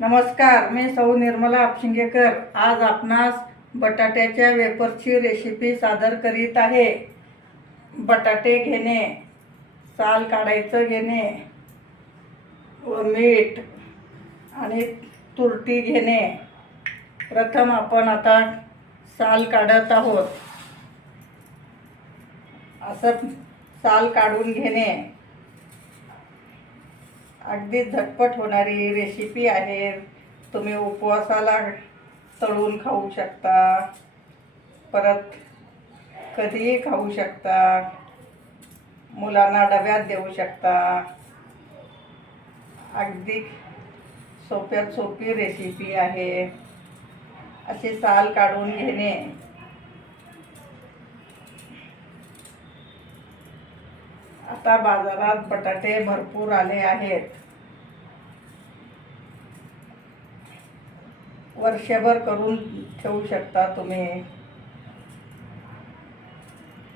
नमस्कार मी सौ निर्मला आपशिंगेकर. आज आपणास बटाट्याच्या वेफरची रेसिपी सादर करीत आहे. बटाटे घेणे साल काढायचं घेणे व मीठ आणि तुरटी घेणे. प्रथम आपण आता साल काढत आहोत. असं साल काढून घेणे. अगदी झटपट होणारी रेसिपी आहे. तुम्ही उपवासाला तळून खाऊ शकता. परत कधीही खाऊ शकता. मुलांना डब्यात देऊ शकता. अगदी सोप्यात सोपी रेसिपी आहे. अशी साल काढून घेणे आता बाजारात बटाटे भरपूर आले आहेत. वर्षभर करून ठेवू शकता तुम्ही.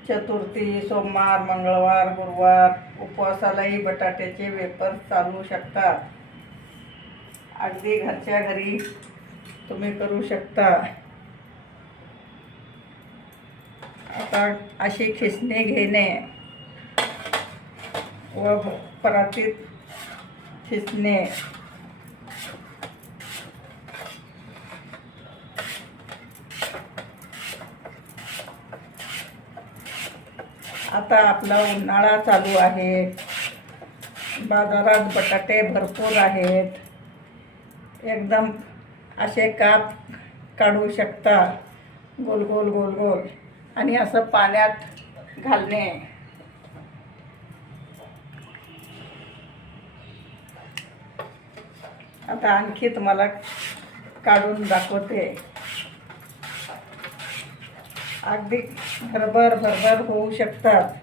चतुर्थी सोमवार मंगळवार गुरुवार उपवासालाही बटाट्याचे वेपर चालू शकतात. अगदी घरच्या घरी तुम्ही करू शकता. आता अशी खिसणी घेणे व परातीत शिजणे आता आपला उन्हाळा चालू आहे. बाजारात बटाटे भरपूर आहेत. एकदम असे काप काढू शकता. गोल गोल गोल गोल. आणि असं पाण्यात घालणे. आता आणखी तुम्हाला काढून दाखवते. अगदी भरभर भरभर होऊ शकतात.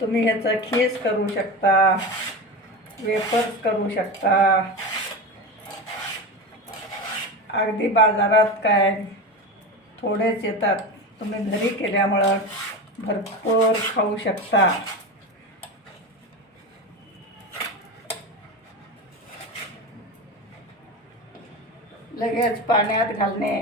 तुम्ही ह्याचा खीस करू शकता वेफर्स करू शकता. अगदी बाजारात काय थोडेच येतात. तुम्ही घरी केल्यामुळं भरपूर खाऊ शकता. लगेच पाण्यात घालणे.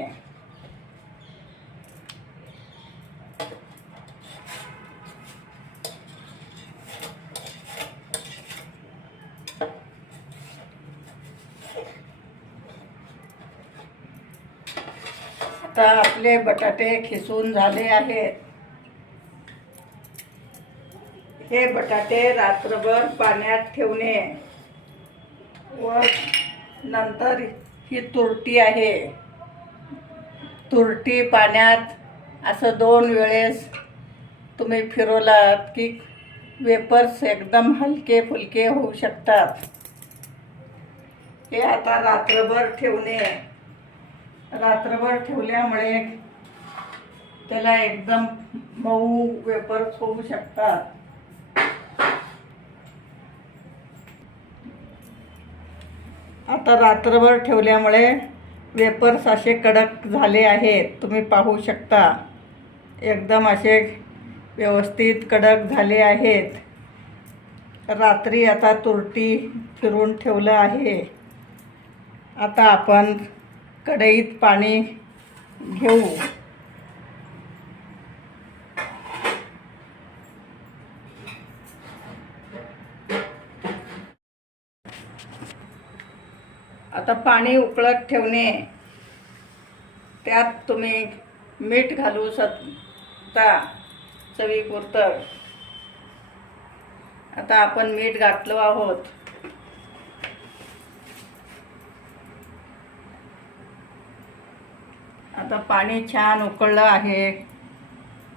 आता आपले बटाटे खिसून झाले आहेत. हे बटाटे रात्रभर पाण्यात ठेवणे व नंतर ही तुरटी आहे. तुरटी पाण्यात असं दोन वेळेस तुम्ही फिरवलात की वेपर्स एकदम हलके फुलके होऊ शकतात. हे आता रात्रभर ठेवणे. रात्रभर ठेवल्यामुळे त्याला एकदम मऊ वेपर्स होऊ शकतात. आता रात्रभर ठेवल्यामुळे वेपर्स असे कडक झाले आहेत. तुम्ही पाहू शकता. एकदम असे व्यवस्थित कडक झाले आहेत. रात्री आता तुरटी फिरून ठेवलं आहे. आता आपण कढईत पाणी घेऊ. आता पाणी उकळत ठेवणे त्यात तुम्ही मीठ घालू शकता चवीपुरतं आता आपण मीठ घातलो आहोत. आता पाणी छान उकळलं आहे.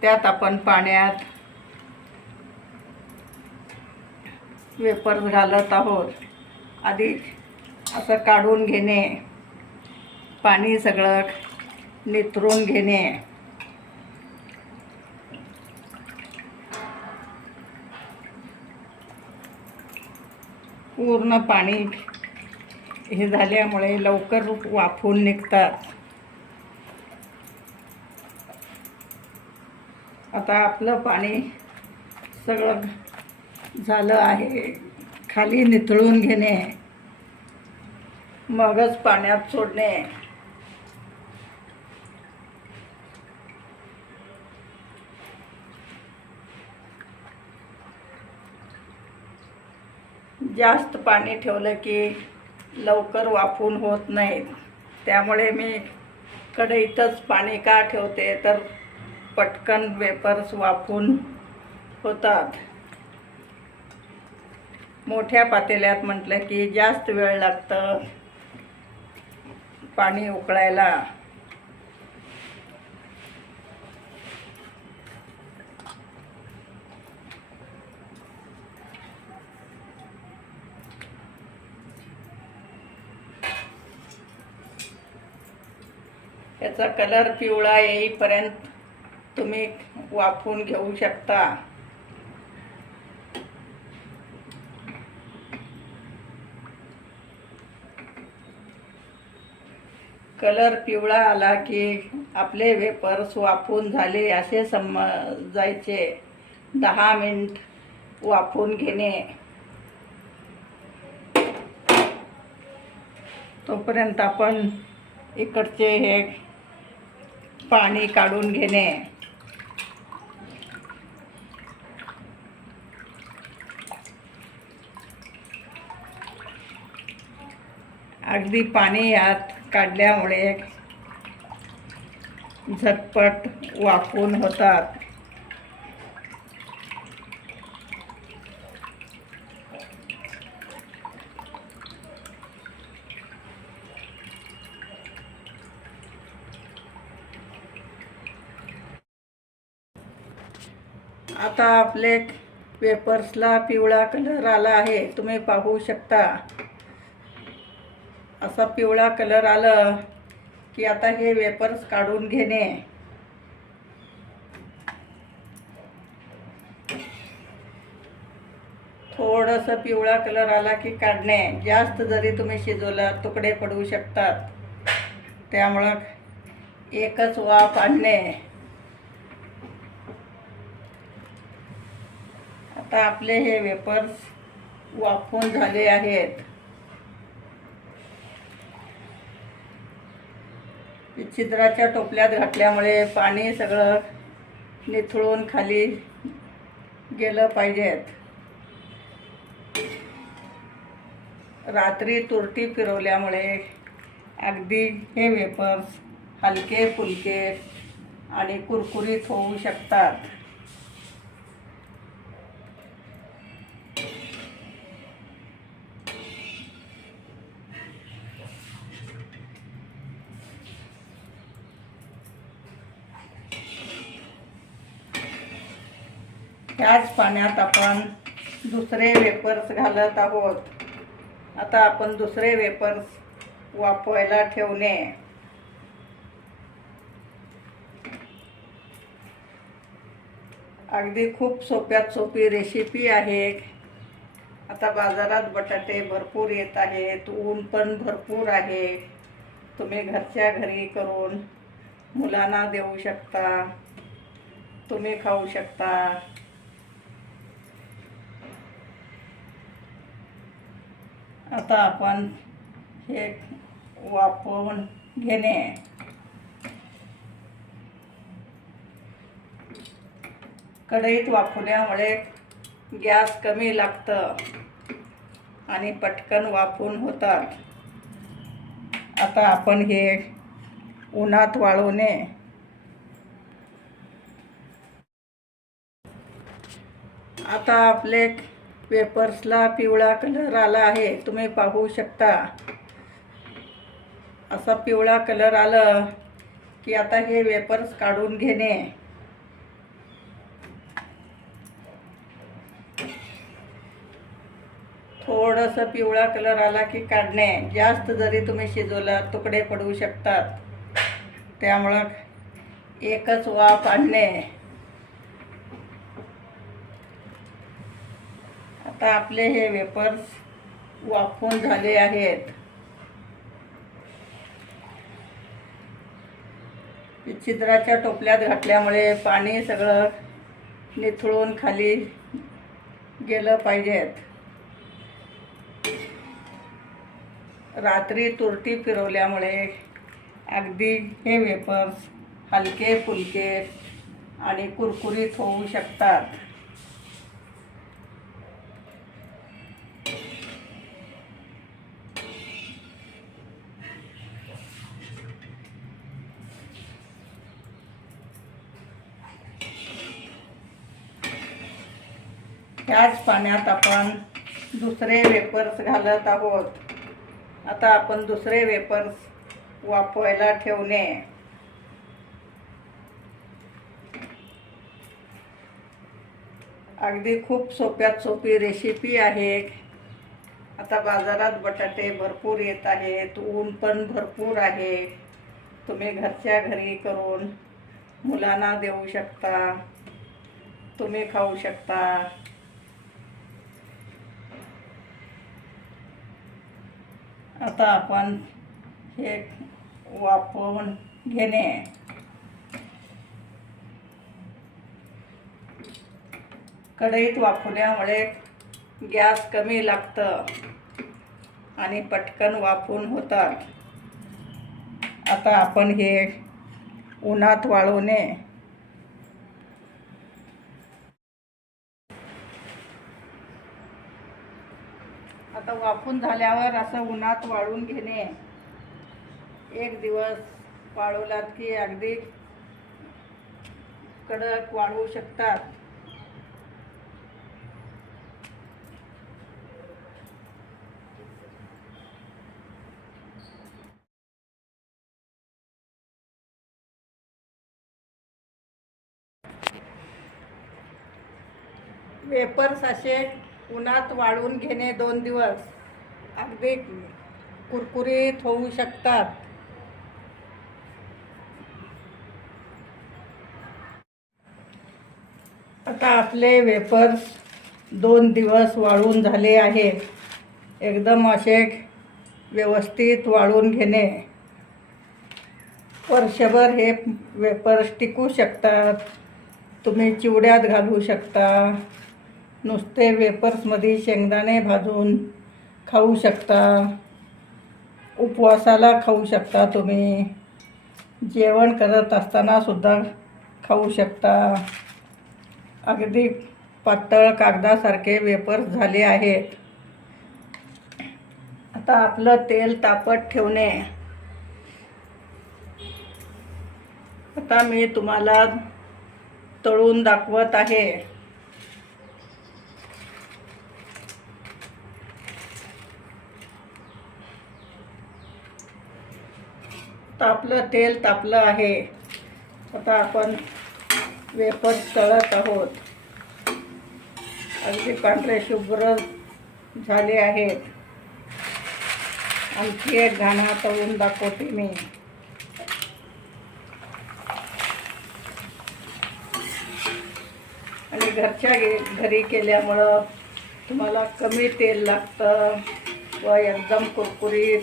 त्यात आपण पाण्यात वेपर्स घालत आहोत. आधी असं काढून घेणे पाणी सगळं नितरून घेणे. पूर्ण पाणी हे झाल्यामुळे लवकर वाफून निघतात. आता आपलं पाणी सगळं झालं आहे. खाली नितळून घेणे. मगच पाण्यात सोडणे. जास्त पाणी ठेवलं की लवकर वाफून होत नाहीत. त्यामुळे मी कढईतच पाणी का ठेवते तर पटकन वेपर्स वाफून होतात. मोठ्या पातेल्यात म्हटलं की जास्त वेळ लागतं. पाणी उकळायला. याचा कलर पिवळा येईपर्यंत तुम्ही वाफवून घेऊ शकता. कलर पिवळा आला की आपले वेपर्स वाफून झाले असे समजायचे. दहा मिनिट वाफून घेणे. तोपर्यंत आपण इकडचे हे पाणी काढून घेणे. अगदी पाणी यात काढल्यामुळे झटपट वाफून होतात. आता आपले पेपर्सला पिवळा कलर आला आहे. तुम्ही पाहू शकता. असा पिवळा कलर आलं की आता हे वेपर्स काढून घेणे. थोडंसं पिवळा कलर आला की काढणे. जास्त जरी तुम्ही शिजवला तुकडे पडू शकतात. त्यामुळं एकच वाफ आणणे. आता आपले हे वेपर्स वाफून झाले आहेत. छिद्राच्या टोपल्यात घातल्यामुळे पाणी सगळं निथळून खाली गेलं पाहिजेत. रात्री तुरटी फिरवल्यामुळे अगदी हे वेपर्स हलके फुलके आणि कुरकुरीत होऊ शकतात. ह्याच पाण्यात आपण दुसरे वेपर्स घालत आहोत. आता आपण दुसरे वेपर्स वाफवायला ठेवणे अगदी खूप सोप्यात सोपी रेसिपी आहे. आता बाजारात बटाटे भरपूर येत आहेत. ऊन पण भरपूर आहे. तुम्ही घरच्या घरी करून मुलांना देऊ शकता. तुम्ही खाऊ शकता. आता आपण हे वापरून घेणे. कढईत वाफवल्यामुळे गॅस कमी लागतं आणि पटकन वाफून होतात. आता आपण हे उन्हात वाळवणे. आता आपले पेपर्सला पिवळा कलर आला आहे तुम्ही पाहू शकता. असा पिवळा कलर आलं की आता हे वेपर्स काढून घेणे. थोडंसं पिवळा कलर आला की काढणे. जास्त जरी तुम्ही शिजवला तुकडे पडू शकतात. त्यामुळं एकच वाफ आणणे. आता आपले हे वेपर्स वाफून झाले आहेत. छिद्राच्या टोपल्यात घातल्यामुळे पाणी सगळं निथळून खाली गेलं पाहिजेत. रात्री तुरटी फिरवल्यामुळे अगदी हे वेपर्स हलके फुलके आणि कुरकुरीत होऊ शकतात. ह्याच पाण्यात आपण दुसरे वेपर्स घालत आहोत. आता आपण दुसरे वेपर्स वापवायला ठेवणे अगदी खूप सोप्यात सोपी रेसिपी आहे. आता बाजारात बटाटे भरपूर येत आहेत. ऊन पण भरपूर आहे. तुम्ही घरच्या घरी करून मुलांना देऊ शकता. तुम्ही खाऊ शकता. आता आपण हे वापरून घेणे. कढईत वापरल्यामुळे गॅस कमी लागतं आणि पटकन वाफून होतात. आता आपण हे उन्हात वाळवणे आता वाफून झाल्यावर असं उन्हात वाळून घेणे. एक दिवस वाळवलात की अगदी कडक वाळवू शकतात. वेपर्स असे उन्हात वाळून घेणे दोन दिवस. अगदी कुरकुरीत होऊ शकतात. आता आपले वेफर्स दोन दिवस वाळून झाले आहेत. एकदम असे व्यवस्थित वाळून घेणे. वर्षभर हे वेपर्स टिकू शकतात. तुम्ही चिवड्यात घालू शकता. नुसते वेपर्समध्ये शेंगदाणे भाजून खाऊ शकता. उपवासाला खाऊ शकता तुम्ही. जेवण करत असताना सुद्धा खाऊ शकता. अगदी पातळ कागदासारखे वेपर्स झाले आहेत. आता आपलं तेल तापत ठेवणे. आता मी तुम्हाला तळून दाखवत आहे. तापलं तेल तापलं आहे. आता आपण वेपर तळत आहोत. अगदी पांढरे शुभ्र झाले आहेत. आणखी एक घाणा तळून दाखवते मी. आणि घरच्या घरी केल्यामुळं तुम्हाला कमी तेल लागतं व एकदम कुरकुरीत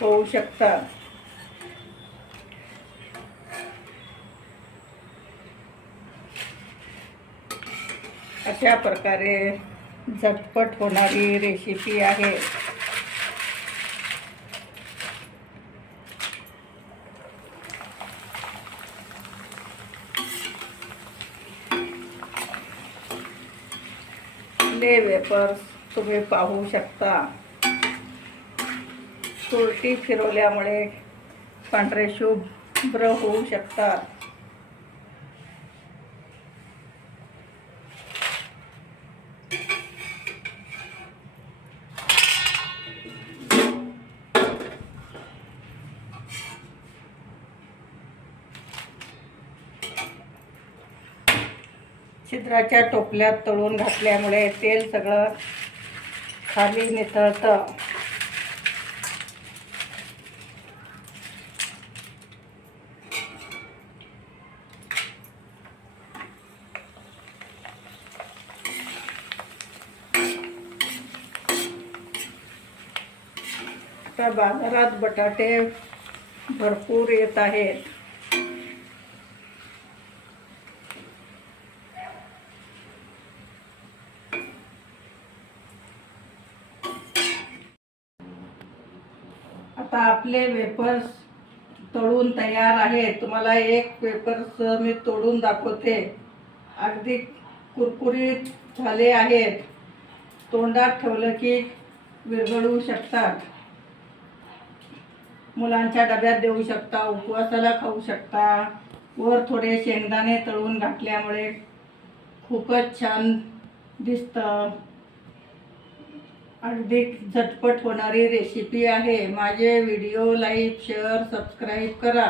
होऊ शकतात अशा प्रकारे झटपट होणारी रेसिपी आहे. ले वेपर्स तुम्ही पाहू शकता. तुरटी फिरवल्यामुळे पांढरे शुभ्र होऊ शकतात. छिद्राच्या टोपल्यात तळून घातल्यामुळे तेल सगळं खाली निथळतं आता बाजारात बटाटे भरपूर येत आहेत आता आपले वेपर्स तळून तयार आहेत. तुम्हाला एक वेपर्स मी तोडून दाखवते. अगदी कुरकुरीत झाले आहेत. तोंडात ठेवलं की विरघळू शकतात. मुलांच्या डब्यात देऊ शकता उपवासाला खाऊ शकता. वर थोडे शेंगदाणे तळून घातल्यामुळे खूपच छान दिसतं. अगदी झटपट होणारी रेसिपी आहे. माझे व्हिडिओ लाईक शेअर सबस्क्राईब करा.